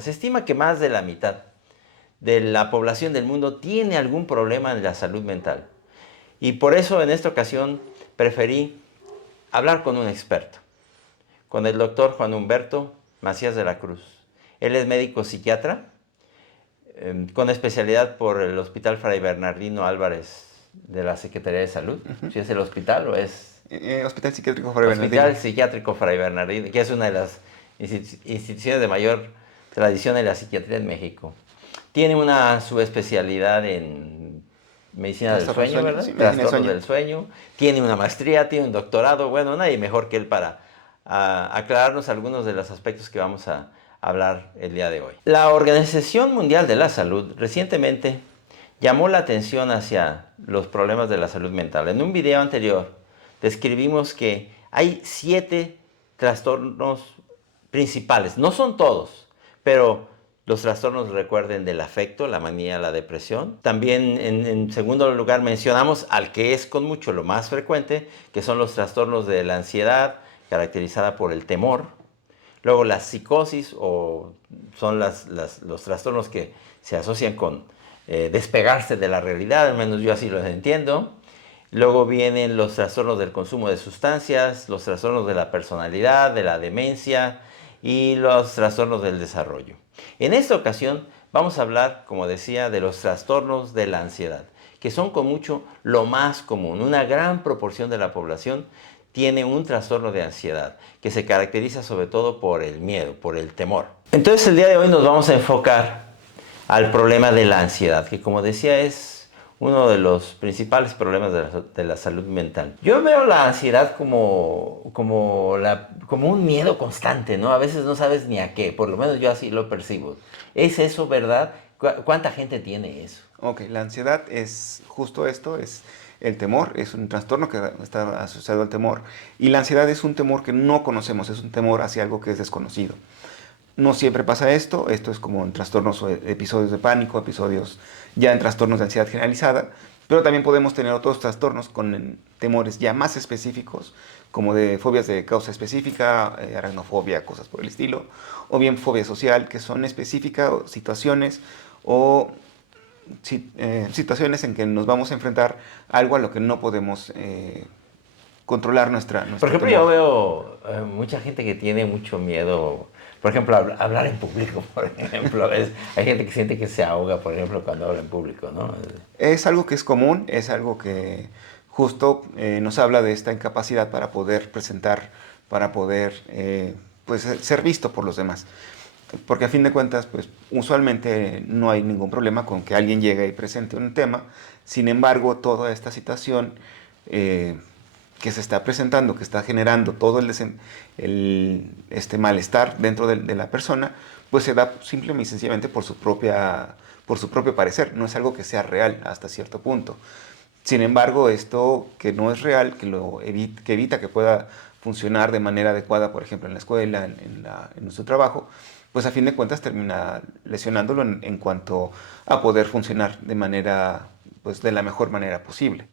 Se estima que más de la mitad de la población del mundo tiene algún problema en la salud mental. Y por eso en esta ocasión preferí hablar con un experto, con el doctor Juan Humberto Macías de la Cruz. Él es médico psiquiatra, con especialidad por el Hospital Fray Bernardino Álvarez de la Secretaría de Salud. Ujú. ¿Si es el hospital o es Hospital Psiquiátrico Fray Bernardino. Hospital Psiquiátrico Fray Bernardino, que es una de las instituciones de mayor tradición en la psiquiatría en México? Tiene una subespecialidad en medicina del Trastorno del sueño, sueño, ¿verdad? sí, medicina del Trastornos sueño. del sueño. Tiene una maestría, tiene un doctorado. Bueno, nadie mejor que él para aclararnos algunos de los aspectos que vamos a hablar el día de hoy. La Organización Mundial de la Salud recientemente llamó la atención hacia los problemas de la salud mental. En un video anterior describimos que hay 7 trastornos principales. No son todos, pero los trastornos, recuerden, del afecto, la manía, la depresión. También en segundo lugar mencionamos al que es con mucho lo más frecuente, que son los trastornos de la ansiedad, caracterizada por el temor. Luego la psicosis, o son los trastornos que se asocian con despegarse de la realidad, al menos yo así los entiendo. Luego vienen los trastornos del consumo de sustancias, los trastornos de la personalidad, de la demencia y los trastornos del desarrollo. En esta ocasión vamos a hablar, como decía, de los trastornos de la ansiedad, que son con mucho lo más común. Una gran proporción de la población tiene un trastorno de ansiedad, que se caracteriza sobre todo por el miedo, por el temor. Entonces el día de hoy nos vamos a enfocar al problema de la ansiedad, que como decía es uno de los principales problemas de la salud mental. Yo veo la ansiedad como un miedo constante, ¿no? A veces no sabes ni a qué, por lo menos yo así lo percibo. ¿Es eso verdad? ¿Cuánta gente tiene eso? Ok, la ansiedad es justo esto, es el temor, es un trastorno que está asociado al temor. Y la ansiedad es un temor que no conocemos, es un temor hacia algo que es desconocido. No siempre pasa esto es como en trastornos o episodios de pánico, episodios ya en trastornos de ansiedad generalizada, pero también podemos tener otros trastornos con temores ya más específicos, como de fobias de causa específica, aracnofobia, cosas por el estilo, o bien fobia social, que son específicas situaciones o situaciones en que nos vamos a enfrentar a algo a lo que no podemos controlar Por nuestro ejemplo, yo temor. veo mucha gente que tiene mucho miedo, por ejemplo, hablar en público, por ejemplo. Hay gente que siente que se ahoga, por ejemplo, cuando habla en público, ¿no? Es algo que es común, es algo que justo nos habla de esta incapacidad para poder presentar, para poder pues, ser visto por los demás. Porque a fin de cuentas, pues usualmente no hay ningún problema con que alguien llegue y presente un tema. Sin embargo, toda esta situación eh, que se está presentando, que está generando todo este malestar dentro de la persona, pues se da simple y sencillamente por su propio parecer. No es algo que sea real hasta cierto punto. Sin embargo, esto que no es real, que evita que pueda funcionar de manera adecuada, por ejemplo, en la escuela, en nuestro trabajo, pues a fin de cuentas termina lesionándolo en cuanto a poder funcionar de manera, pues de la mejor manera posible.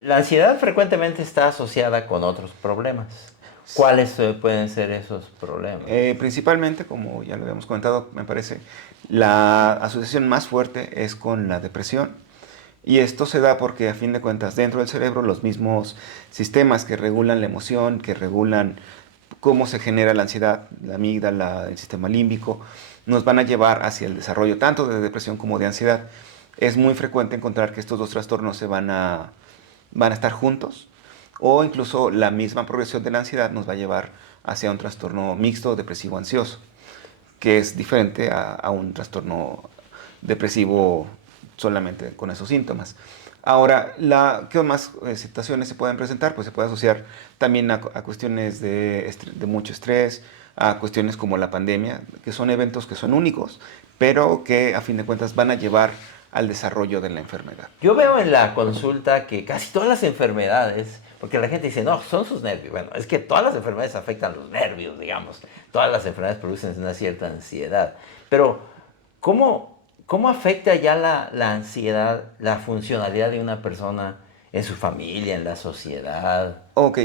La ansiedad frecuentemente está asociada con otros problemas. ¿Cuáles pueden ser esos problemas? Principalmente, como ya lo habíamos comentado, me parece, la asociación más fuerte es con la depresión. Y esto se da porque, a fin de cuentas, dentro del cerebro, los mismos sistemas que regulan la emoción, que regulan cómo se genera la ansiedad, la amígdala, el sistema límbico, nos van a llevar hacia el desarrollo tanto de depresión como de ansiedad. Es muy frecuente encontrar que estos dos trastornos van a estar juntos, o incluso la misma progresión de la ansiedad nos va a llevar hacia un trastorno mixto depresivo ansioso, que es diferente a un trastorno depresivo solamente con esos síntomas. Ahora, ¿qué más situaciones se pueden presentar? Pues se puede asociar también a cuestiones de mucho estrés, a cuestiones como la pandemia, que son eventos que son únicos, pero que a fin de cuentas van a llevar al desarrollo de la enfermedad. Yo veo en la consulta que casi todas las enfermedades, porque la gente dice, no, son sus nervios. Bueno, es que todas las enfermedades afectan los nervios, digamos. Todas las enfermedades producen una cierta ansiedad. Pero, ¿cómo afecta ya la ansiedad, la funcionalidad de una persona en su familia, en la sociedad? Ok,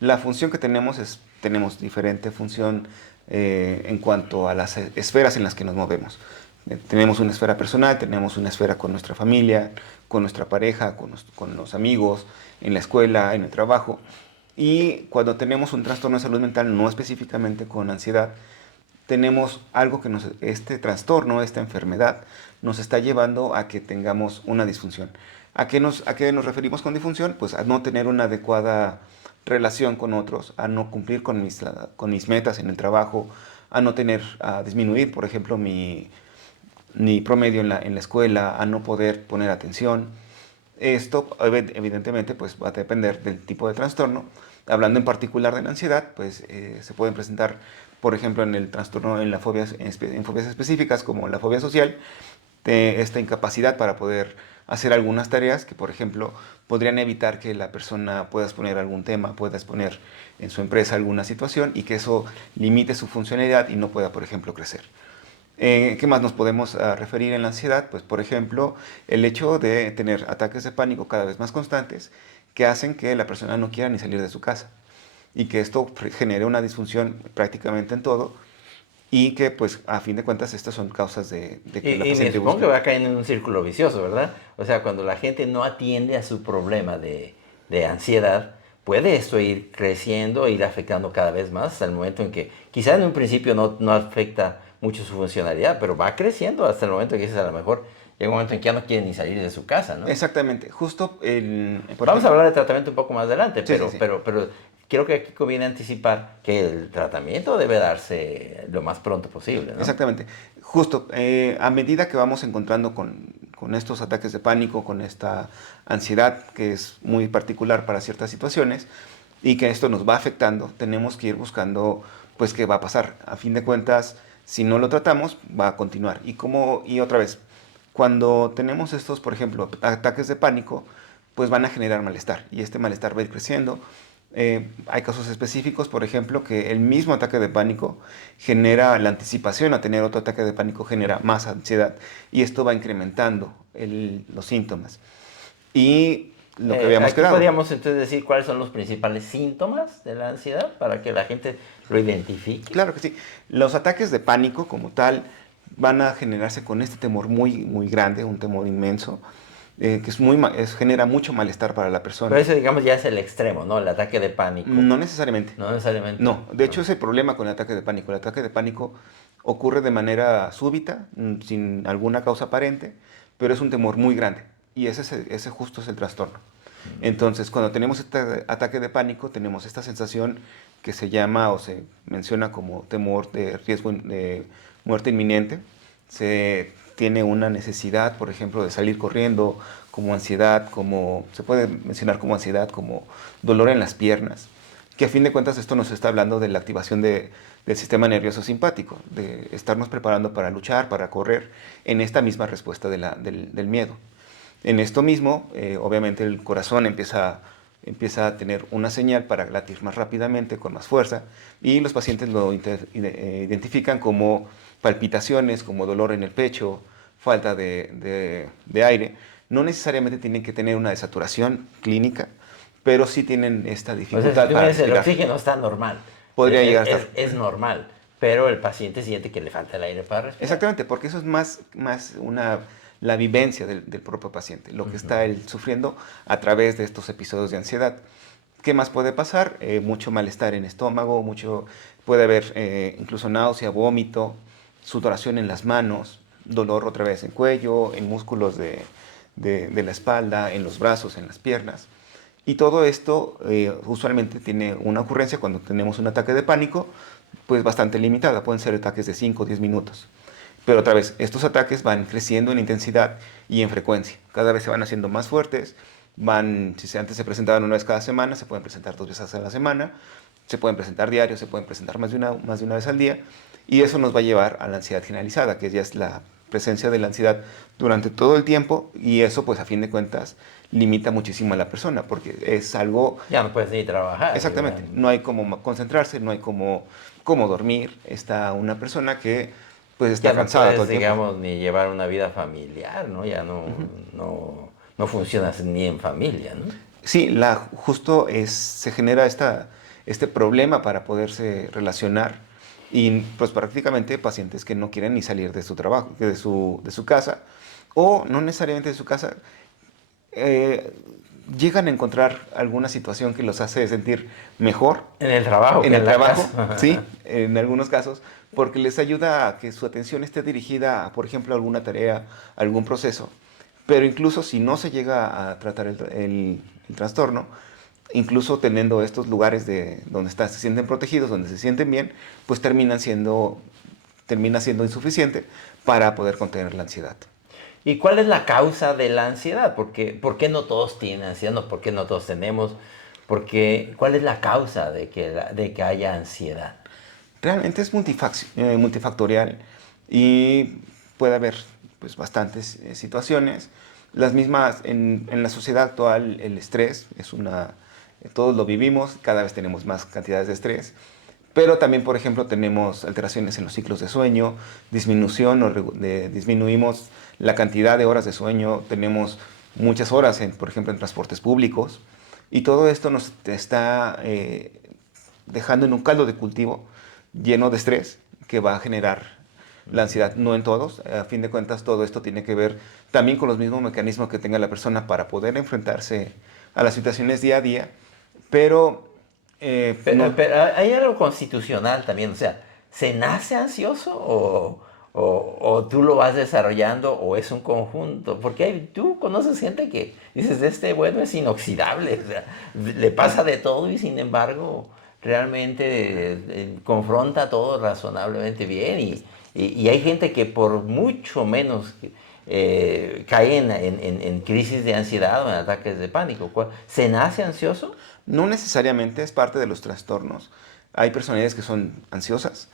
la función que tenemos diferente función en cuanto a las esferas en las que nos movemos. Tenemos una esfera personal, tenemos una esfera con nuestra familia, con nuestra pareja, con los amigos, en la escuela, en el trabajo. Y cuando tenemos un trastorno de salud mental, no específicamente con ansiedad, tenemos algo que este trastorno, esta enfermedad, nos está llevando a que tengamos una disfunción. ¿A qué nos referimos con disfunción? Pues a no tener una adecuada relación con otros, a no cumplir con mis metas en el trabajo, a disminuir, por ejemplo, mi promedio en la escuela, a no poder poner atención. Esto, evidentemente, pues va a depender del tipo de trastorno. Hablando en particular de la ansiedad, pues se pueden presentar, por ejemplo, en el trastorno, en fobias específicas, como la fobia social, de esta incapacidad para poder hacer algunas tareas que, por ejemplo, podrían evitar que la persona pueda exponer algún tema, pueda exponer en su empresa alguna situación y que eso limite su funcionalidad y no pueda, por ejemplo, crecer. ¿Qué más nos podemos referir en la ansiedad? Pues, por ejemplo, el hecho de tener ataques de pánico cada vez más constantes que hacen que la persona no quiera ni salir de su casa y que esto genere una disfunción prácticamente en todo y que, pues, a fin de cuentas, estas son causas de que la Y me paciente supongo busque. que va a caer en un círculo vicioso, ¿verdad? O sea, cuando la gente no atiende a su problema de ansiedad, puede esto ir creciendo, ir afectando cada vez más hasta el momento en que, quizá en un principio no afecta mucho su funcionalidad, pero va creciendo hasta el momento en que dices, a lo mejor llega un momento en que ya no quiere ni salir de su casa, ¿no? Exactamente, justo por Vamos a ejemplo, hablar de tratamiento un poco más adelante, sí, sí, sí. pero creo que aquí conviene anticipar que el tratamiento debe darse lo más pronto posible, ¿no? Exactamente. Justo, a medida que vamos encontrando con estos ataques de pánico, con esta ansiedad que es muy particular para ciertas situaciones y que esto nos va afectando, tenemos que ir buscando, pues, qué va a pasar. A fin de cuentas, si no lo tratamos, va a continuar. Y otra vez, cuando tenemos estos, por ejemplo, ataques de pánico, pues van a generar malestar y este malestar va a ir creciendo. Hay casos específicos, por ejemplo, que el mismo ataque de pánico genera la anticipación a tener otro ataque de pánico, genera más ansiedad y esto va incrementando los síntomas. Y lo que habíamos Aquí quedado. podríamos entonces decir cuáles son los principales síntomas de la ansiedad para que la gente lo identifique. Claro que sí. Los ataques de pánico como tal van a generarse con este temor muy, muy grande, un temor inmenso, que genera mucho malestar para la Pero persona. eso, digamos, ya es el extremo, ¿no? El ataque de pánico. No necesariamente. No necesariamente. No, de hecho No. es el problema con el ataque de pánico. El ataque de pánico ocurre de manera súbita, sin alguna causa aparente, pero es un temor muy grande y ese justo es el trastorno. Entonces, cuando tenemos este ataque de pánico, tenemos esta sensación que se llama o se menciona como temor de riesgo de muerte inminente. Se tiene una necesidad, por ejemplo, de salir corriendo, como ansiedad, se puede mencionar como ansiedad, como dolor en las piernas, que a fin de cuentas esto nos está hablando de la activación del sistema nervioso simpático, de estarnos preparando para luchar, para correr, en esta misma respuesta del miedo. En esto mismo, obviamente el corazón empieza a tener una señal para latir más rápidamente, con más fuerza, y los pacientes lo identifican como palpitaciones, como dolor en el pecho, falta de aire. No necesariamente tienen que tener una desaturación clínica, pero sí tienen esta O sea, si dificultad tú para miras, el respirar. oxígeno está normal. Podría llegar a estar. Es normal, pero el paciente siente que le falta el aire para respirar. Exactamente, porque eso es más la vivencia del propio paciente, lo que está él sufriendo a través de estos episodios de ansiedad. ¿Qué más puede pasar? Mucho malestar en estómago, puede haber incluso náusea, vómito, sudoración en las manos, dolor otra vez en cuello, en músculos de la espalda, en los brazos, en las piernas. Y todo esto usualmente tiene una ocurrencia cuando tenemos un ataque de pánico, pues bastante limitada, pueden ser ataques de 5 o 10 minutos. Pero otra vez, estos ataques van creciendo en intensidad y en frecuencia. Cada vez se van haciendo más fuertes. Si antes se presentaban una vez cada semana, se pueden presentar 2 veces a la semana. Se pueden presentar diarios, se pueden presentar más de una vez al día. Y eso nos va a llevar a la ansiedad generalizada, que ya es la presencia de la ansiedad durante todo el tiempo. Y eso, pues a fin de cuentas, limita muchísimo a la persona, porque es algo... Ya no puedes ni trabajar. Exactamente, no hay cómo concentrarse, no hay cómo dormir. Está una persona que pues está Ya no cansada puedes, todo el tiempo. digamos, ni llevar una vida familiar, ¿no? Ya no funcionas ni en familia, ¿no? Sí, justo se genera este problema para poderse relacionar y pues prácticamente pacientes que no quieren ni salir de su trabajo, de su casa, o no necesariamente de su casa, eh, llegan a encontrar alguna situación que los hace sentir mejor En el trabajo en que el en la trabajo, sí, casa. en algunos casos, porque les ayuda a que su atención esté dirigida a, por ejemplo, alguna tarea, algún proceso. Pero incluso si no se llega a tratar el trastorno, incluso teniendo estos lugares donde se sienten protegidos, donde se sienten bien, pues termina siendo insuficiente para poder contener la ansiedad. ¿Y cuál es la causa de la ansiedad? ¿Por qué no todos tienen ansiedad? ¿Por qué no todos tenemos? ¿Cuál es la causa de que haya ansiedad? Realmente es multifactorial y puede haber pues, bastantes situaciones. Las mismas, en la sociedad actual, el estrés es todos lo vivimos, cada vez tenemos más cantidades de estrés, pero también, por ejemplo, tenemos alteraciones en los ciclos de sueño, disminuimos la cantidad de horas de sueño, tenemos muchas horas, por ejemplo, en transportes públicos, y todo esto nos está dejando en un caldo de cultivo lleno de estrés que va a generar la ansiedad, no en todos. A fin de cuentas, todo esto tiene que ver también con los mismos mecanismos que tenga la persona para poder enfrentarse a las situaciones día a día, pero no. Pero hay algo constitucional también, o sea, ¿se nace ansioso o tú lo vas desarrollando o es un conjunto? Porque tú conoces gente que dices, este bueno es inoxidable, o sea, le pasa de todo y sin embargo realmente confronta todo razonablemente bien y hay gente que por mucho menos cae en crisis de ansiedad o en ataques de pánico. ¿Se nace ansioso? No necesariamente es parte de los trastornos. Hay personalidades que son ansiosas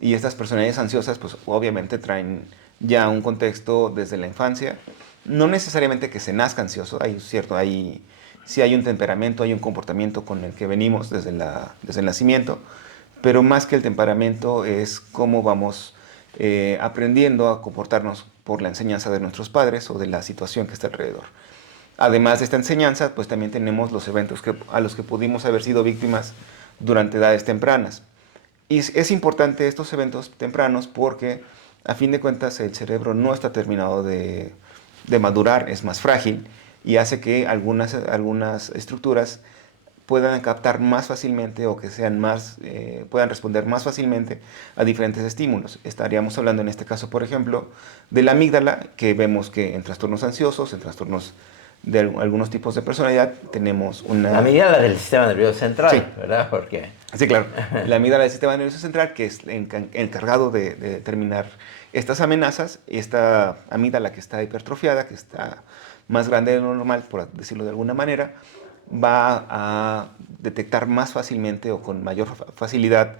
y estas personalidades ansiosas pues obviamente traen ya un contexto desde la infancia. No necesariamente que se nazca ansioso, sí hay un temperamento, hay un comportamiento con el que venimos desde el nacimiento, pero más que el temperamento es cómo vamos aprendiendo a comportarnos por la enseñanza de nuestros padres o de la situación que está alrededor. Además de esta enseñanza, pues también tenemos los eventos a los que pudimos haber sido víctimas durante edades tempranas. Y es importante estos eventos tempranos porque, a fin de cuentas, el cerebro no está terminado de madurar, es más frágil y hace que algunas estructuras puedan captar más fácilmente o que puedan responder más fácilmente a diferentes estímulos. Estaríamos hablando en este caso, por ejemplo, de la amígdala, que vemos que en trastornos ansiosos, en trastornos de algunos tipos de personalidad, tenemos La una... medida la del sistema nervioso Sí, central, ¿verdad? Porque sí, claro. La amígdala del sistema nervioso central, que es encargado de determinar estas amenazas, esta amígdala que está hipertrofiada, que está más grande de lo normal, por decirlo de alguna manera, va a detectar más fácilmente o con mayor facilidad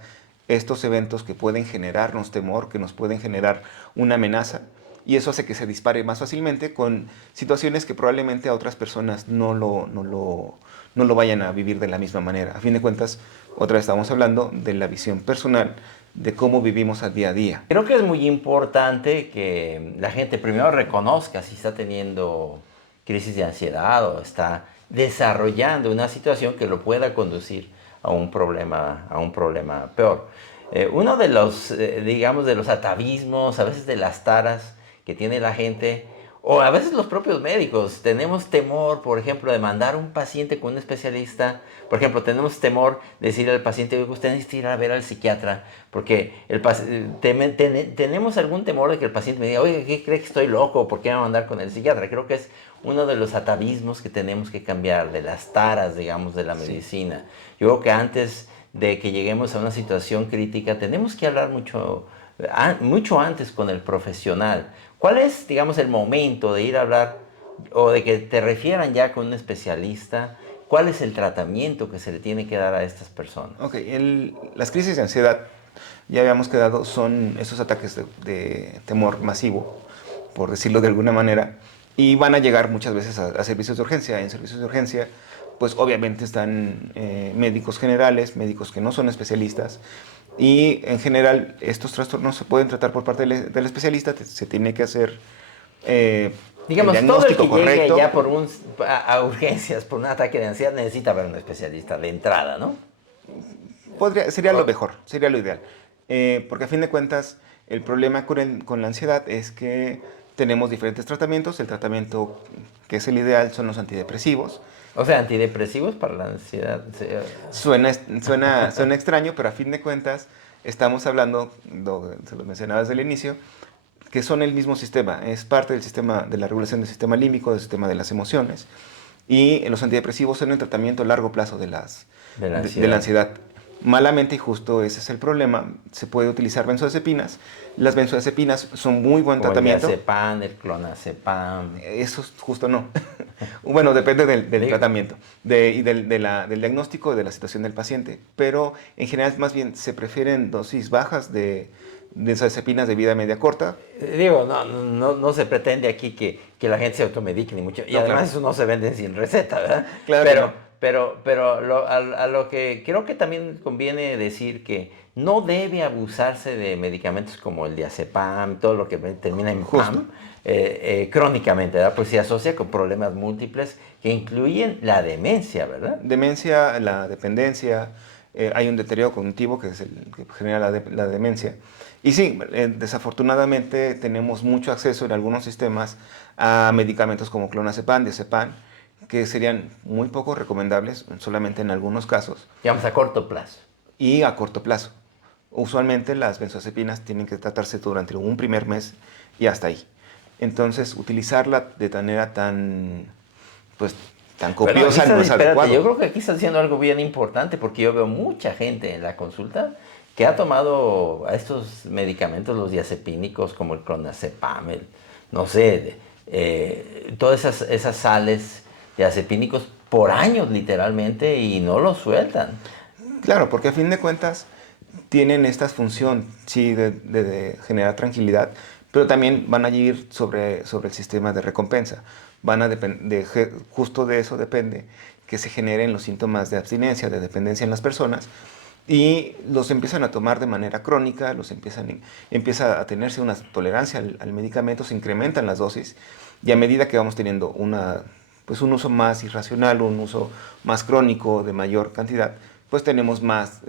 estos eventos que pueden generarnos temor, que nos pueden generar una amenaza, y eso hace que se dispare más fácilmente con situaciones que probablemente a otras personas no lo vayan a vivir de la misma manera. A fin de cuentas, otra vez estamos hablando de la visión personal, de cómo vivimos al día a día. creo que es muy importante que la gente primero reconozca si está teniendo crisis de ansiedad o está desarrollando una situación que lo pueda conducir a un problema peor. Uno de los, digamos, de los atavismos, a veces de las taras que tiene la gente, o a veces los propios médicos, tenemos temor, por ejemplo, de mandar a un paciente con un especialista. Por ejemplo, tenemos temor de decirle al paciente, oye, usted necesita ir a ver al psiquiatra, porque tenemos algún temor de que el paciente me diga, oye, ¿qué cree que estoy loco? ¿Por qué me va a mandar con el psiquiatra? Creo que es uno de los atavismos que tenemos que cambiar, de las taras, digamos, de la medicina. Yo creo que antes de que lleguemos a una situación crítica, tenemos que hablar mucho antes con el profesional. ¿Cuál es, digamos, el momento de ir a hablar o de que te refieran ya con un especialista? ¿Cuál es el tratamiento que se le tiene que dar a estas personas? Ok, las crisis de ansiedad, ya habíamos quedado, son esos ataques de temor masivo, por decirlo de alguna manera, y van a llegar muchas veces a servicios de urgencia. En servicios de urgencia, pues obviamente están médicos generales, médicos que no son especialistas, y en general estos trastornos se pueden tratar por parte del especialista, se tiene que hacer el Digamos, todo el diagnóstico que llegue correcto. ya a urgencias por un ataque de ansiedad necesita ver a un especialista de entrada, ¿no? Sería lo mejor, sería lo ideal. Porque a fin de cuentas, el problema con la ansiedad es que tenemos diferentes tratamientos. El tratamiento que es el ideal son los antidepresivos. O sea, antidepresivos para la ansiedad. Sí. Suena extraño, pero a fin de cuentas estamos hablando, se lo mencionaba desde el inicio, que son el mismo sistema. Es parte del sistema de la regulación del sistema límbico, del sistema de las emociones. Y los antidepresivos son el tratamiento a largo plazo De la de la ansiedad. ansiedad. Malamente, y justo ese es el problema, se puede utilizar benzodiazepinas. Las benzodiazepinas son muy buen Como el tratamiento. diazepam, el clonazepam. Eso justo no. Bueno, depende del Digo, tratamiento y del diagnóstico de la situación del paciente. Pero en general, más bien, se prefieren dosis bajas de benzodiazepinas de vida media corta. Digo, no se pretende aquí que la gente se automedique ni mucho. Y No, además claro. eso no se vende sin receta, ¿verdad? Claro que no. Pero a lo que creo que también conviene decir que no debe abusarse de medicamentos como el diazepam, todo lo que termina en Justo. PAM, crónicamente, ¿verdad? Pues se asocia con problemas múltiples que incluyen la demencia, ¿verdad? Demencia, la dependencia, hay un deterioro cognitivo que es el que genera la demencia. Y sí, desafortunadamente tenemos mucho acceso en algunos sistemas a medicamentos como clonazepam, diazepam, que serían muy poco recomendables, solamente en algunos casos, Digamos a corto plazo. y a corto plazo. Usualmente las benzodiazepinas tienen que tratarse durante un primer mes y hasta ahí. Entonces, utilizarla de manera pues, tan Bueno, aquí copiosa no es espérate, yo adecuado. creo que aquí está haciendo algo bien importante porque yo veo mucha gente en la consulta que ha tomado a estos medicamentos, los diazepínicos, como el clonazepam, no sé, todas esas sales diazepínicos por años literalmente y no los sueltan. Claro, porque a fin de cuentas tienen esta función, sí, de generar tranquilidad, pero también van a ir sobre el sistema de recompensa. Justo de eso depende que se generen los síntomas de abstinencia, de dependencia en las personas, y los empiezan a tomar de manera crónica, empieza a tenerse una tolerancia al medicamento, se incrementan las dosis, y a medida que vamos teniendo pues un uso más irracional, un uso más crónico de mayor cantidad, pues tenemos más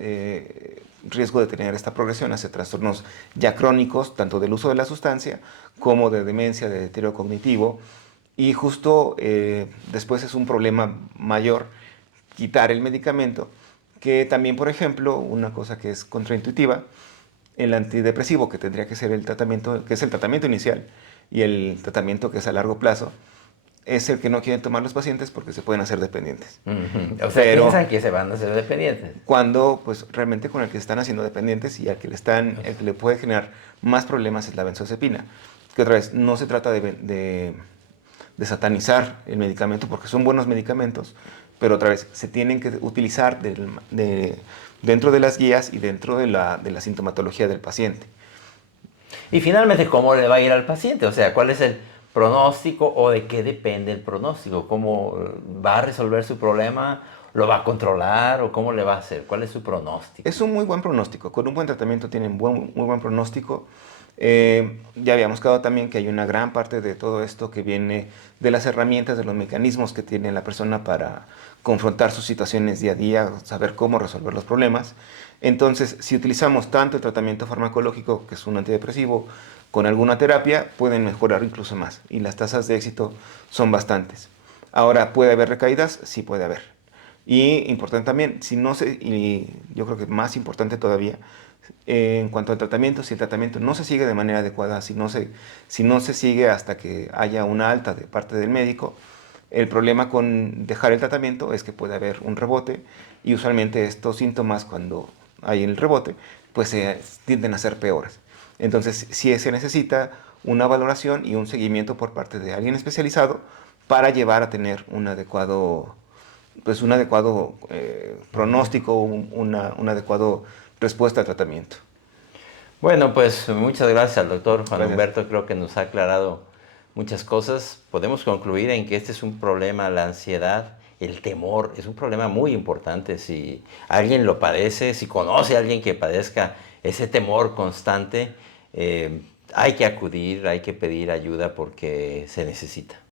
riesgo de tener esta progresión hacia trastornos ya crónicos, tanto del uso de la sustancia como de demencia, de deterioro cognitivo. Y justo después es un problema mayor quitar el medicamento, que también, por ejemplo, una cosa que es contraintuitiva, el antidepresivo, que tendría que ser el tratamiento, que es el tratamiento inicial, y el tratamiento que es a largo plazo, es el que no quieren tomar los pacientes porque se pueden hacer dependientes. Ujú. O sea, Pero piensan que se van a hacer dependientes. cuando pues realmente con el que se están haciendo dependientes y al que el que le puede generar más problemas es la benzodiazepina, que otra vez no se trata de satanizar el medicamento porque son buenos medicamentos, pero otra vez se tienen que utilizar dentro de las guías y dentro de la sintomatología del paciente. Y finalmente, ¿cómo le va a ir al paciente? O sea, ¿cuál es el pronóstico o de qué depende el pronóstico? ¿Cómo va a resolver su problema? ¿Lo va a controlar o cómo le va a hacer? ¿Cuál es su pronóstico? Es un muy buen pronóstico. Con un buen tratamiento tienen muy buen pronóstico. Ya habíamos quedado también que hay una gran parte de todo esto que viene de las herramientas, de los mecanismos que tiene la persona para confrontar sus situaciones día a día, saber cómo resolver los problemas. Entonces, si utilizamos tanto el tratamiento farmacológico, que es un antidepresivo, con alguna terapia, pueden mejorar incluso más. Y las tasas de éxito son bastantes. Ahora, ¿puede haber recaídas? Sí puede haber. Y importante también, y yo creo que más importante todavía, en cuanto al tratamiento, si el tratamiento no se sigue de manera adecuada, si no se sigue hasta que haya una alta de parte del médico, el problema con dejar el tratamiento es que puede haber un rebote y usualmente estos síntomas cuando hay el rebote, pues tienden a ser peores. Entonces, sí se necesita una valoración y un seguimiento por parte de alguien especializado para llevar a tener un adecuado pronóstico, una adecuada respuesta al tratamiento. Bueno, pues muchas gracias al doctor Juan Gracias. Humberto. Creo que nos ha aclarado muchas cosas. Podemos concluir en que este es un problema, la ansiedad, el temor, es un problema muy importante. Si alguien lo padece, si conoce a alguien que padezca ese temor constante, hay que acudir, hay que pedir ayuda porque se necesita.